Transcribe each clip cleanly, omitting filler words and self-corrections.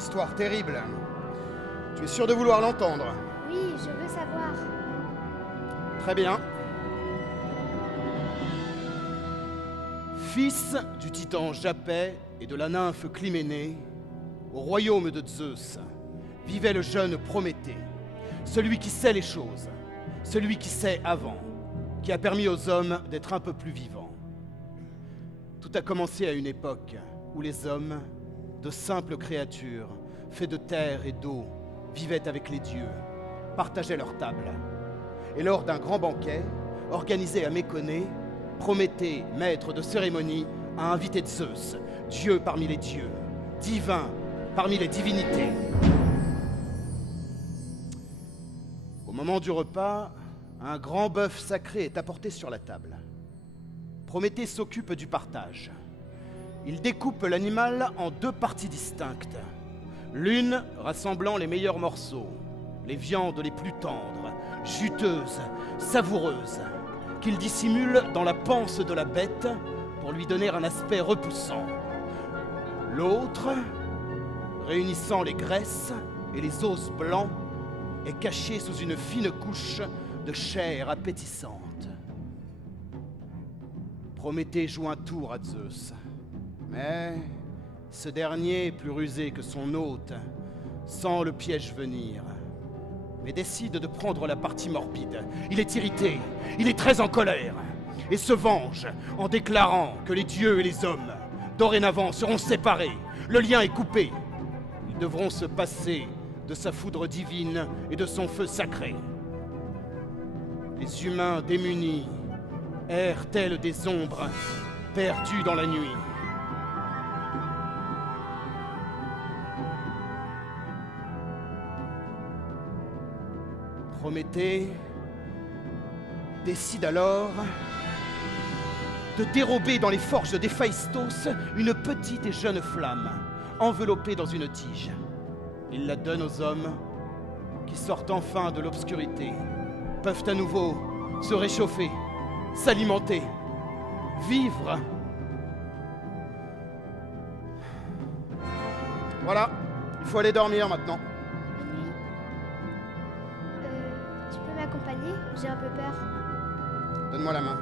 histoire terrible. Tu es sûr de vouloir l'entendre? Oui, je veux savoir. Très bien. Fils du titan Japet et de la nymphe Clyménée, au royaume de Zeus, vivait le jeune Prométhée, celui qui sait les choses, celui qui sait avant, qui a permis aux hommes d'être un peu plus vivants. Tout a commencé à une époque où les hommes, de simples créatures, faits de terre et d'eau, vivaient avec les dieux, partageaient leur table. Et lors d'un grand banquet, organisé à Méconée, Prométhée, maître de cérémonie, a invité Zeus, dieu parmi les dieux, divin parmi les divinités. Au moment du repas, un grand bœuf sacré est apporté sur la table. Prométhée s'occupe du partage. Il découpe l'animal en deux parties distinctes. L'une rassemblant les meilleurs morceaux, les viandes les plus tendres, juteuses, savoureuses, qu'il dissimule dans la panse de la bête pour lui donner un aspect repoussant. L'autre, réunissant les graisses et les os blancs, est caché sous une fine couche de chair appétissante. Prométhée joue un tour à Zeus, mais ce dernier, plus rusé que son hôte, sent le piège venir, mais décide de prendre la partie morbide. Il est irrité, il est très en colère, et se venge en déclarant que les dieux et les hommes, dorénavant, seront séparés. Le lien est coupé. Ils devront se passer de sa foudre divine et de son feu sacré. Les humains démunis errent tels des ombres, perdus dans la nuit. Prométhée décide alors de dérober dans les forges d'Héphaïstos une petite et jeune flamme, enveloppée dans une tige. Il la donne aux hommes qui sortent enfin de l'obscurité, peuvent à nouveau se réchauffer, s'alimenter, vivre. Voilà, il faut aller dormir maintenant. Bonne nuit. Tu peux m'accompagner? J'ai un peu peur. Donne-moi la main.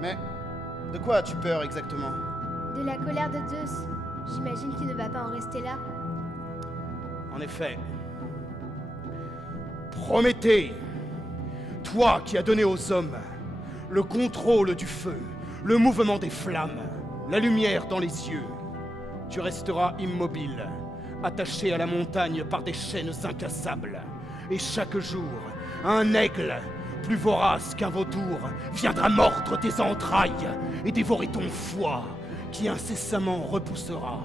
Mais de quoi as-tu peur exactement? De la colère de Zeus. J'imagine qu'il ne va pas en rester là. En effet. Prométhée, toi qui as donné aux hommes le contrôle du feu, le mouvement des flammes, la lumière dans les yeux, tu resteras immobile, attaché à la montagne par des chaînes incassables. Et chaque jour, un aigle, plus vorace qu'un vautour, viendra mordre tes entrailles et dévorer ton foie, qui incessamment repoussera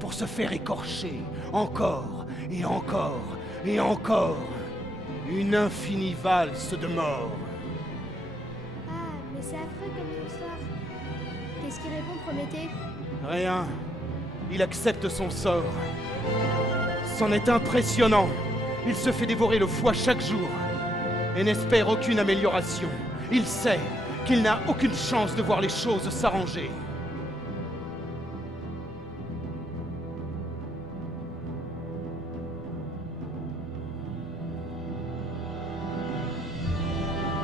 pour se faire écorcher encore et encore et encore. Une infinie valse de mort. Ah, mais c'est affreux comme une histoire. Qu'est-ce qu'il répond, Prométhée? Rien. Il accepte son sort. C'en est impressionnant. Il se fait dévorer le foie chaque jour et n'espère aucune amélioration. Il sait qu'il n'a aucune chance de voir les choses s'arranger.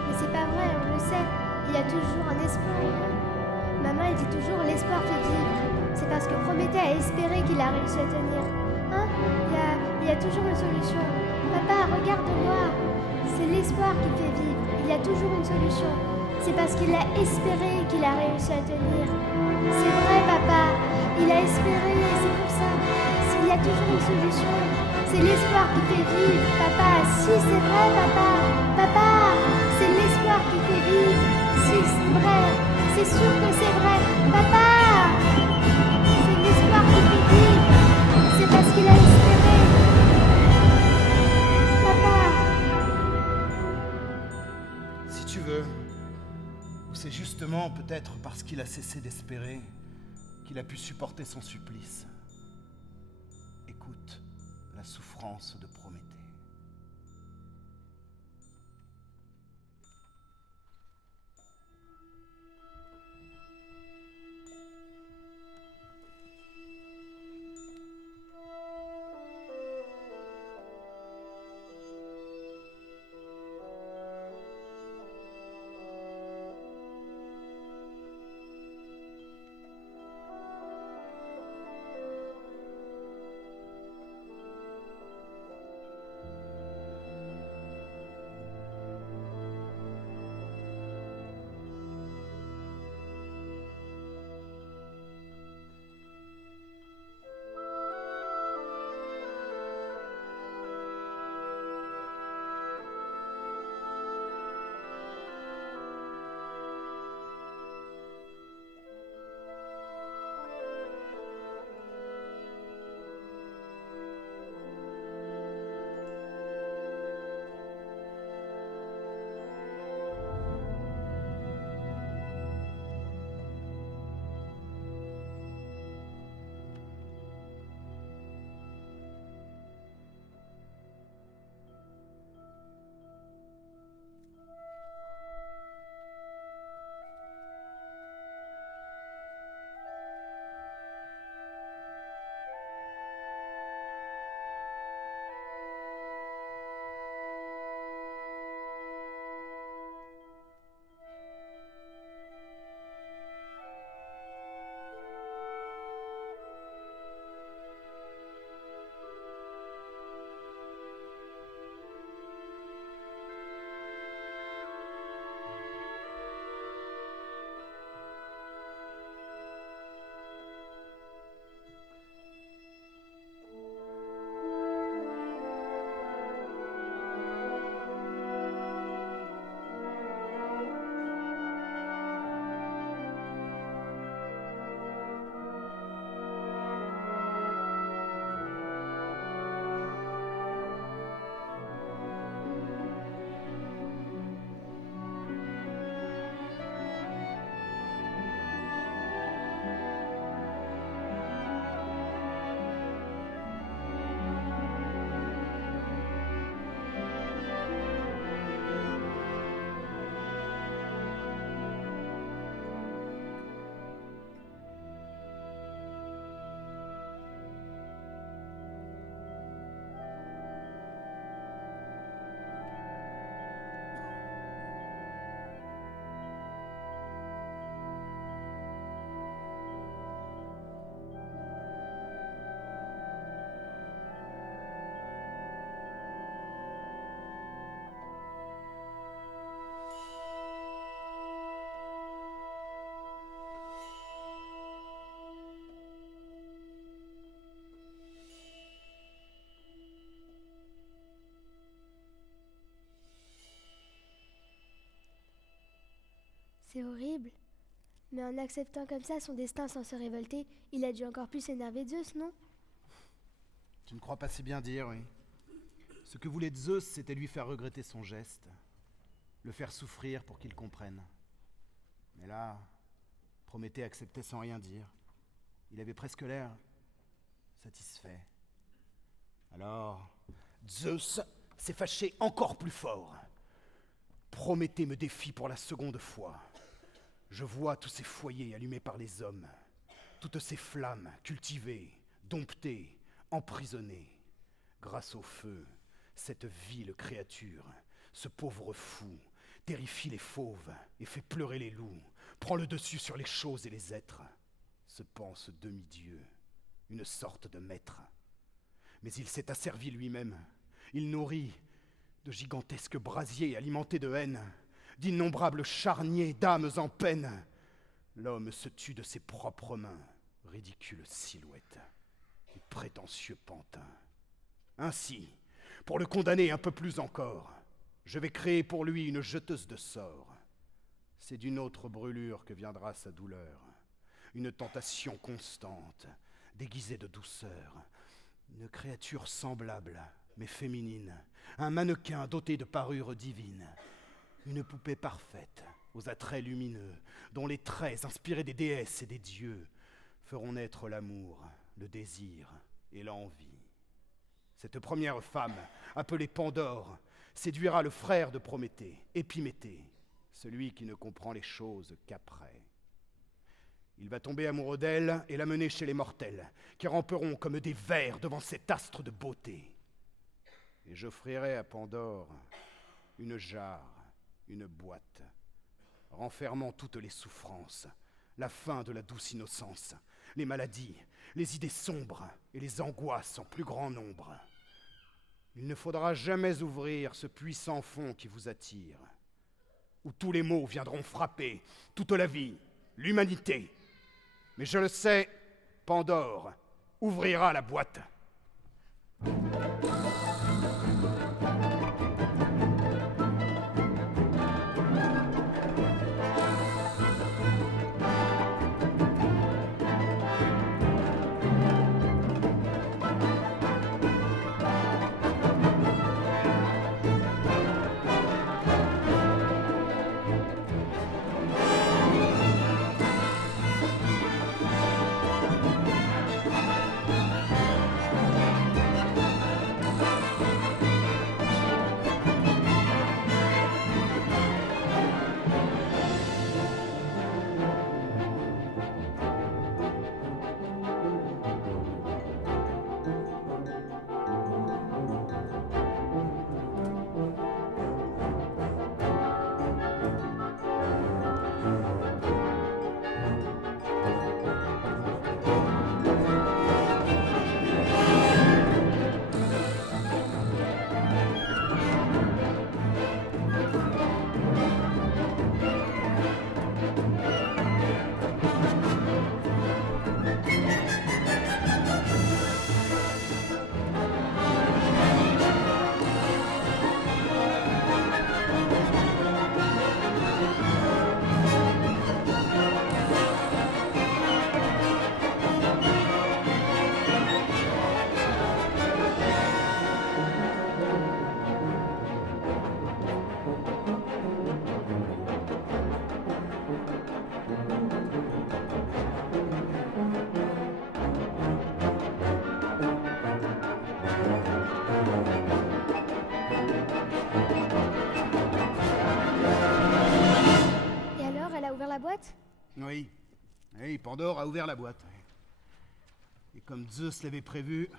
Mais c'est pas vrai, on le sait. Il y a toujours un espoir. Maman, elle dit toujours l'espoir fait vivre. C'est parce que Prométhée a espéré qu'il a réussi à tenir. Hein? Il y a toujours une solution. Papa, regarde-moi. C'est l'espoir qui fait vivre. Il y a toujours une solution. C'est parce qu'il a espéré qu'il a réussi à tenir. C'est vrai, papa. Il a espéré, c'est pour ça. Il y a toujours une solution. C'est l'espoir qui fait vivre, papa. Si, c'est vrai, papa. Papa, c'est l'espoir qui fait vivre. Si, c'est vrai. C'est sûr que c'est vrai. Papa, c'est l'espoir qui fait vivre. C'est parce qu'il a espéré. Papa. Si tu veux, ou c'est justement peut-être parce qu'il a cessé d'espérer qu'il a pu supporter son supplice. Écoute la souffrance de Prométhée. C'est horrible. Mais en acceptant comme ça son destin sans se révolter, il a dû encore plus s'énerver Zeus, non? Tu ne crois pas si bien dire, oui. Ce que voulait Zeus, c'était lui faire regretter son geste, le faire souffrir pour qu'il comprenne. Mais là, Prométhée acceptait sans rien dire. Il avait presque l'air satisfait. Alors, Zeus s'est fâché encore plus fort. Prométhée me défie pour la seconde fois. Je vois tous ces foyers allumés par les hommes, toutes ces flammes cultivées, domptées, emprisonnées. Grâce au feu, cette vile créature, ce pauvre fou, terrifie les fauves et fait pleurer les loups, prend le dessus sur les choses et les êtres, se pense demi-dieu, une sorte de maître. Mais il s'est asservi lui-même, il nourrit de gigantesques brasiers alimentés de haine, d'innombrables charniers d'âmes en peine. L'homme se tue de ses propres mains, ridicule silhouette et prétentieux pantin. Ainsi, pour le condamner un peu plus encore, je vais créer pour lui une jeteuse de sorts. C'est d'une autre brûlure que viendra sa douleur, une tentation constante, déguisée de douceur, une créature semblable, mais féminine, un mannequin doté de parures divines, une poupée parfaite, aux attraits lumineux, dont les traits, inspirés des déesses et des dieux, feront naître l'amour, le désir et l'envie. Cette première femme, appelée Pandore, séduira le frère de Prométhée, Épiméthée, celui qui ne comprend les choses qu'après. Il va tomber amoureux d'elle et la mener chez les mortels, qui ramperont comme des vers devant cet astre de beauté. Et j'offrirai à Pandore une jarre, une boîte, renfermant toutes les souffrances, la fin de la douce innocence, les maladies, les idées sombres et les angoisses en plus grand nombre. Il ne faudra jamais ouvrir ce puissant fond qui vous attire, où tous les maux viendront frapper toute la vie, l'humanité. Mais je le sais, Pandore ouvrira la boîte. La boîte? Oui, Pandore a ouvert la boîte. Et comme Zeus l'avait prévu,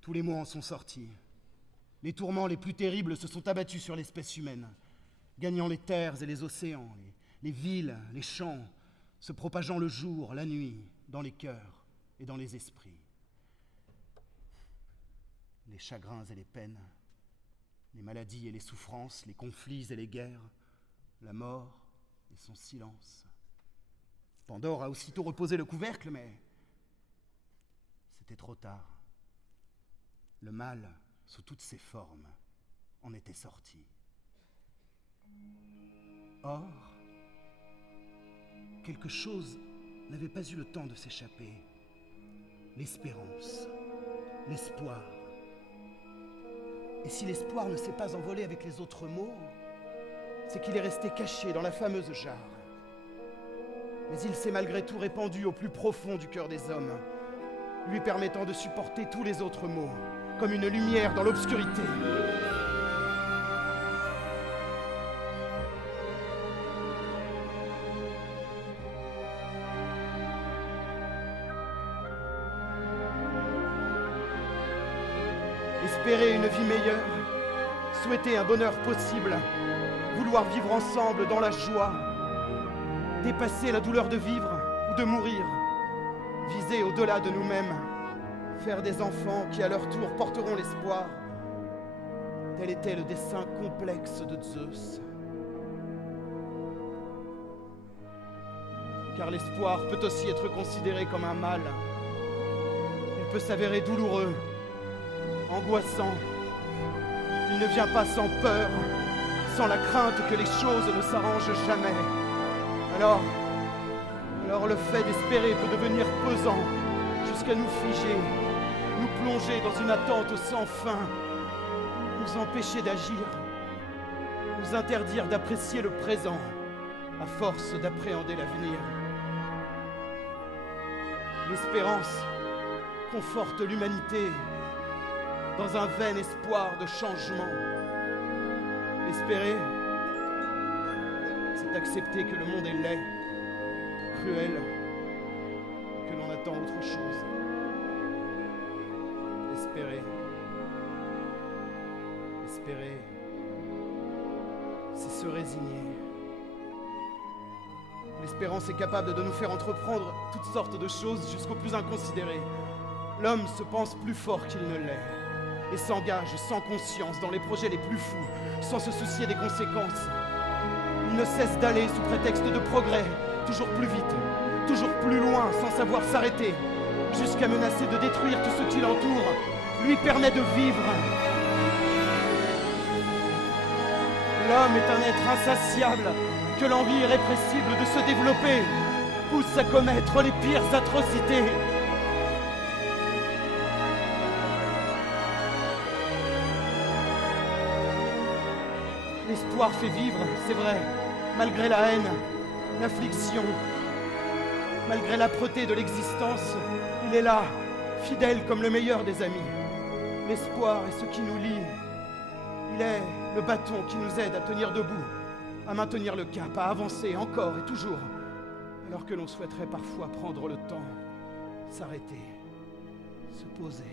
tous les maux en sont sortis. Les tourments les plus terribles se sont abattus sur l'espèce humaine, gagnant les terres et les océans, les villes, les champs, se propageant le jour, la nuit, dans les cœurs et dans les esprits. Les chagrins et les peines, les maladies et les souffrances, les conflits et les guerres, la mort et son silence. Pandore a aussitôt reposé le couvercle, mais c'était trop tard. Le mal, sous toutes ses formes, en était sorti. Or, quelque chose n'avait pas eu le temps de s'échapper. L'espérance, l'espoir. Et si l'espoir ne s'est pas envolé avec les autres mots, c'est qu'il est resté caché dans la fameuse jarre. Mais il s'est malgré tout répandu au plus profond du cœur des hommes, lui permettant de supporter tous les autres mots, comme une lumière dans l'obscurité. Espérer une vie meilleure, souhaiter un bonheur possible, vouloir vivre ensemble dans la joie, dépasser la douleur de vivre ou de mourir, viser au-delà de nous-mêmes, faire des enfants qui à leur tour porteront l'espoir. Tel était le dessein complexe de Zeus. Car l'espoir peut aussi être considéré comme un mal. Il peut s'avérer douloureux, angoissant. Il ne vient pas sans peur, sans la crainte que les choses ne s'arrangent jamais. Alors le fait d'espérer peut devenir pesant, jusqu'à nous figer, nous plonger dans une attente sans fin, nous empêcher d'agir, nous interdire d'apprécier le présent, à force d'appréhender l'avenir. L'espérance conforte l'humanité dans un vain espoir de changement. Espérer, c'est accepter que le monde est laid, cruel, que l'on attend autre chose. Espérer, c'est se résigner. L'espérance est capable de nous faire entreprendre toutes sortes de choses jusqu'au plus inconsidéré. L'homme se pense plus fort qu'il ne l'est et s'engage sans conscience dans les projets les plus fous, sans se soucier des conséquences. Il ne cesse d'aller sous prétexte de progrès, toujours plus vite, toujours plus loin, sans savoir s'arrêter, jusqu'à menacer de détruire tout ce qui l'entoure, lui permet de vivre. L'homme est un être insatiable, que l'envie irrépressible de se développer pousse à commettre les pires atrocités. L'espoir fait vivre, c'est vrai, malgré la haine, l'affliction, malgré l'âpreté de l'existence, il est là, fidèle comme le meilleur des amis. L'espoir est ce qui nous lie. Il est le bâton qui nous aide à tenir debout, à maintenir le cap, à avancer encore et toujours, alors que l'on souhaiterait parfois prendre le temps, s'arrêter, se poser,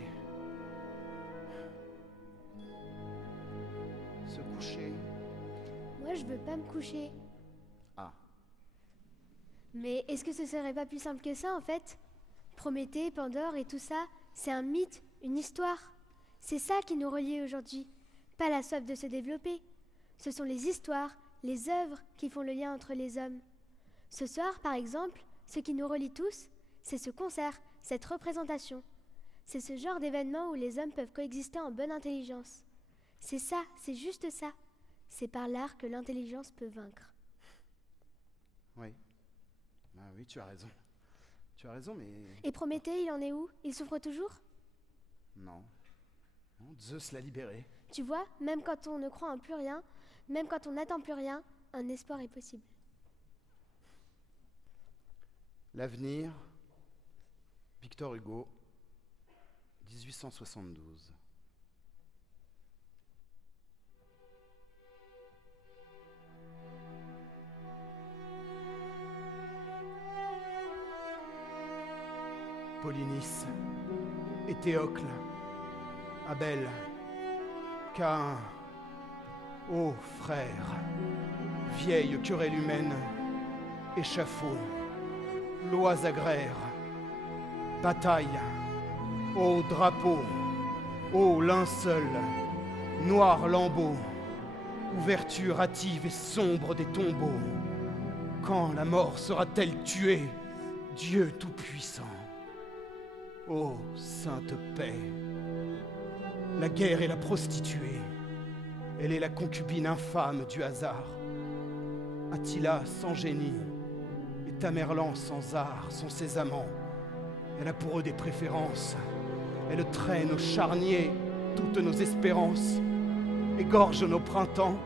se coucher. Moi, je veux pas me coucher. Ah. Mais est-ce que ce serait pas plus simple que ça, en fait? Prométhée, Pandore et tout ça, c'est un mythe, une histoire. C'est ça qui nous relie aujourd'hui, pas la soif de se développer. Ce sont les histoires, les œuvres qui font le lien entre les hommes. Ce soir, par exemple, ce qui nous relie tous, c'est ce concert, cette représentation. C'est ce genre d'événement où les hommes peuvent coexister en bonne intelligence. C'est ça, c'est juste ça. C'est par l'art que l'intelligence peut vaincre. Oui. Ah oui, tu as raison. Tu as raison, mais... Et Prométhée, il en est où? Il souffre toujours? Non. Non, Zeus l'a libéré. Tu vois, même quand on ne croit en plus rien, même quand on n'attend plus rien, un espoir est possible. L'avenir, Victor Hugo, 1872. Polynice, Éthéocle, Abel, Caïn, ô frères, vieille querelle humaine, échafaud, lois agraires, bataille, ô drapeau, ô linceul, noir lambeau, ouverture hâtive et sombre des tombeaux, quand la mort sera-t-elle tuée, Dieu tout-puissant? Ô sainte paix, la guerre est la prostituée, elle est la concubine infâme du hasard. Attila sans génie et Tamerlan sans art sont ses amants. Elle a pour eux des préférences. Elle traîne au charnier toutes nos espérances, égorge nos printemps,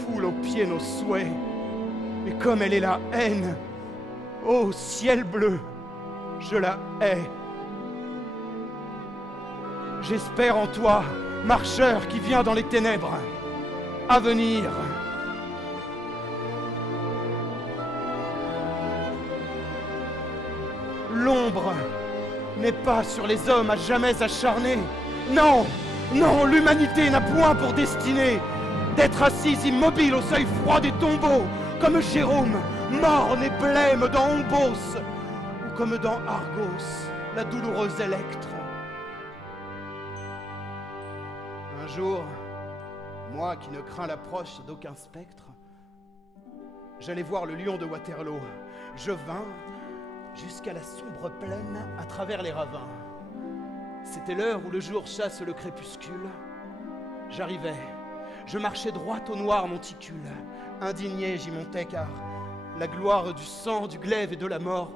foule aux pieds nos souhaits. Et comme elle est la haine, ô ciel bleu, je la hais. J'espère en toi, marcheur qui vient dans les ténèbres, à venir. L'ombre n'est pas sur les hommes à jamais acharnés. Non, non, l'humanité n'a point pour destinée d'être assise immobile au seuil froid des tombeaux, comme Jérôme, morne et blême dans Ombos, ou comme dans Argos, la douloureuse Électre. Un jour, moi qui ne crains l'approche d'aucun spectre, j'allais voir le lion de Waterloo. Je vins jusqu'à la sombre plaine à travers les ravins. C'était l'heure où le jour chasse le crépuscule. J'arrivais, je marchais droit au noir monticule. Indigné j'y montais car la gloire du sang, du glaive et de la mort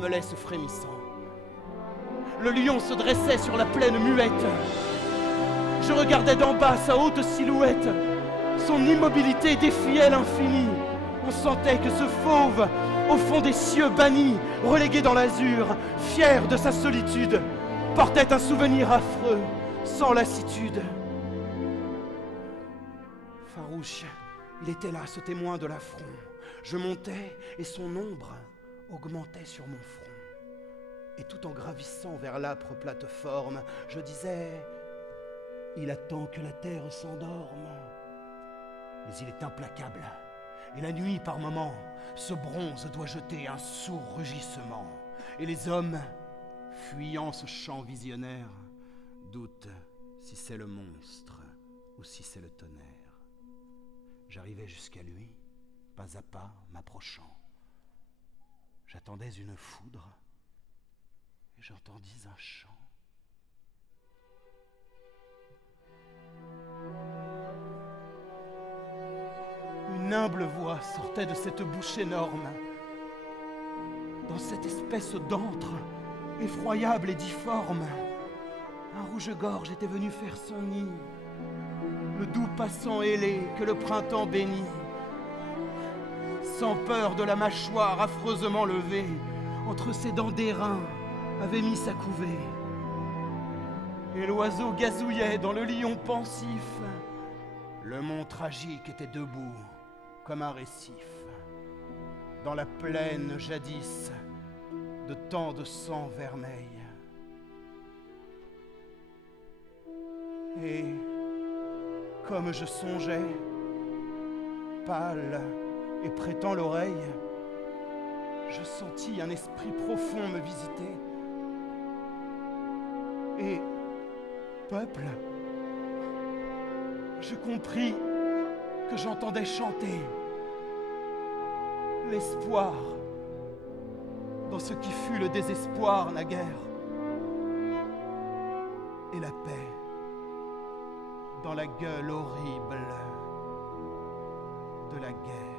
me laisse frémissant. Le lion se dressait sur la plaine muette. Je regardais d'en bas sa haute silhouette. Son immobilité défiait l'infini. On sentait que ce fauve, au fond des cieux bannis, relégué dans l'azur, fier de sa solitude, portait un souvenir affreux, sans lassitude. Farouche, il était là, ce témoin de l'affront. Je montais et son ombre augmentait sur mon front. Et tout en gravissant vers l'âpre plateforme, je disais « Il attend que la terre s'endorme. » Mais il est implacable. Et la nuit, par moments, ce bronze doit jeter un sourd rugissement. Et les hommes, fuyant ce champ visionnaire, doutent si c'est le monstre ou si c'est le tonnerre. J'arrivais jusqu'à lui, pas à pas, m'approchant. J'attendais une foudre et j'entendis un chant. Une humble voix sortait de cette bouche énorme. Dans cette espèce d'antre, effroyable et difforme, un rouge-gorge était venu faire son nid, le doux passant ailé que le printemps bénit. Sans peur de la mâchoire affreusement levée, entre ses dents d'airain, avait mis sa couvée. Et l'oiseau gazouillait dans le lion pensif. Le mont tragique était debout, comme un récif, dans la plaine jadis de tant de sang vermeil. Et comme je songeais, pâle et prêtant l'oreille, je sentis un esprit profond me visiter. Et, peuple, je compris que j'entendais chanter l'espoir dans ce qui fut le désespoir naguère et la paix dans la gueule horrible de la guerre.